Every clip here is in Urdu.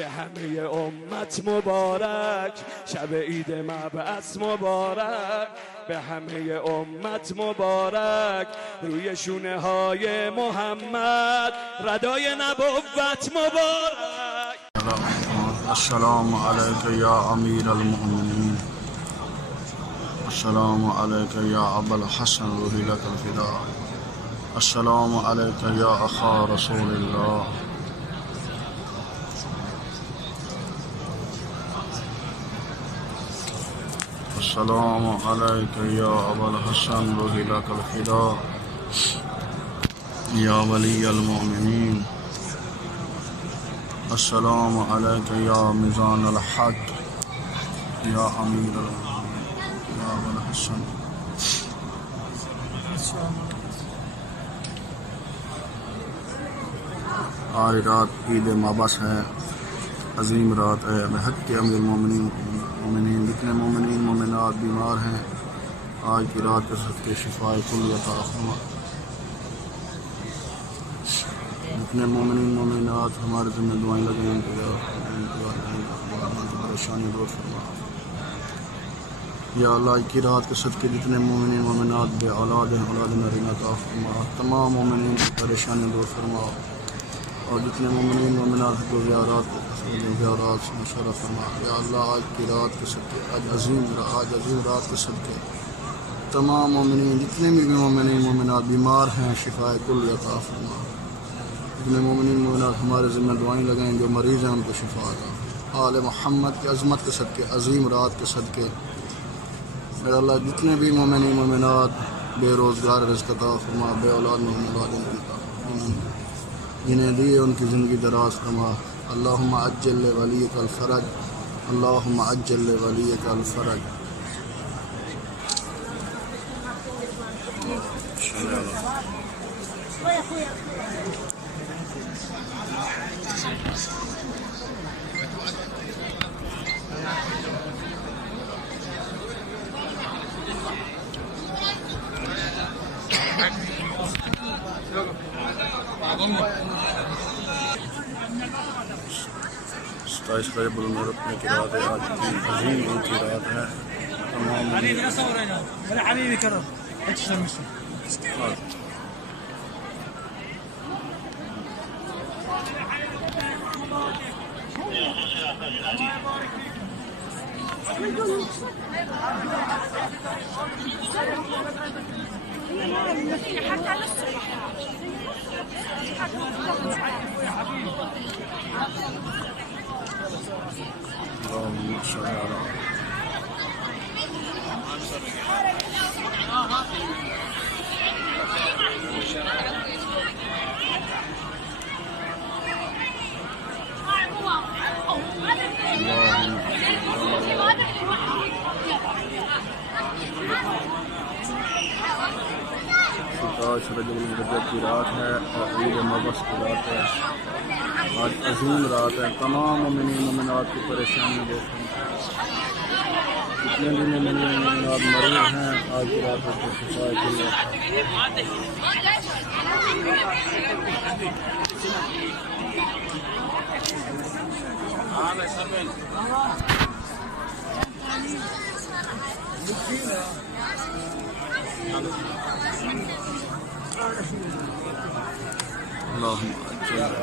به همه امت مبارک، شب عید مبعث مبارک، به همه امت مبارک، روی شونه های محمد ردای نبوت مبارک. السلام علیک یا امیر المؤمنین، السلام علیک یا ابا الحسن روحی لک الفداء، السلام علیک یا اخا رسول اللہ، السلام علیک یا ابا الحسن روحی لک الفداء، یا ولی المؤمنین، السلام علیک یا میزان الحق، یا امیر یا ابا الحسن۔ آج رات عید مبعث ہے، عظیم رات ہے، بحق کے امیر مومنین جتنے مومنین مومنات بیمار ہیں آج کی رات کے صدقے شفاء کل عطا فرما، جتنے مومنین مومنات ہمارے ذمہ دعائیں لگیں ان کی پریشانی دور فرما یا اللہ۔ آج کی رات کے صدقے جتنے مومنین مومنات بے اولاد ہیں اولاد نرین عطا فرما، تمام مومنین کی پریشانی دور فرما، اور جتنے مومنین مومنات کو زیارات سے مشورہ فرما یا اللہ۔ آج کی رات کے صدقے آج عظیم رات کے صدقے تمام مومنین جتنے بھی مومنین مومنات بیمار ہیں شفاء کل عطا فرما، جتنے مومنین مومنات ہمارے ذمہ دعائیں لگائیں جو مریض ہیں ان کو شفا عطا، آل محمد کی عظمت کے صدقے عظیم رات کے صدقے میرا اللہ جتنے بھی مومنین مومنات بے روزگار رزق عطا فرما، بے اولاد جنہیں دیے ان کی زندگی دراز فرما، اللہم عجل ولیک الفرج، اللہم عجل ولیک الفرج۔ ستائش قریب رکھنے کی رات ہے، آج کی عظیم دن کی رات ہے، تمام اللهم صل على رجب المرجب کی رات ہے اور عید مبعث کی رات ہے، آج عظیم رات ہے، تمام مومنین مومنات کی پریشانی دیکھیں، جتنے بھی مومنین مومنات مریض ہیں آج کی رات کو شفاء کل اللهم عجل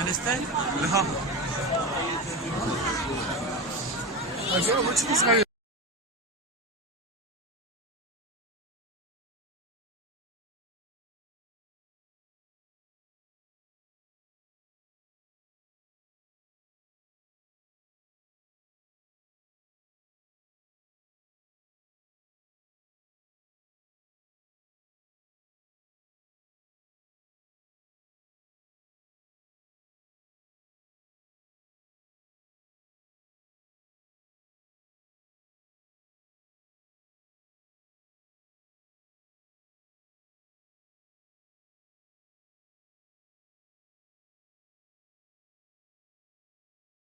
هنستاهل؟ لا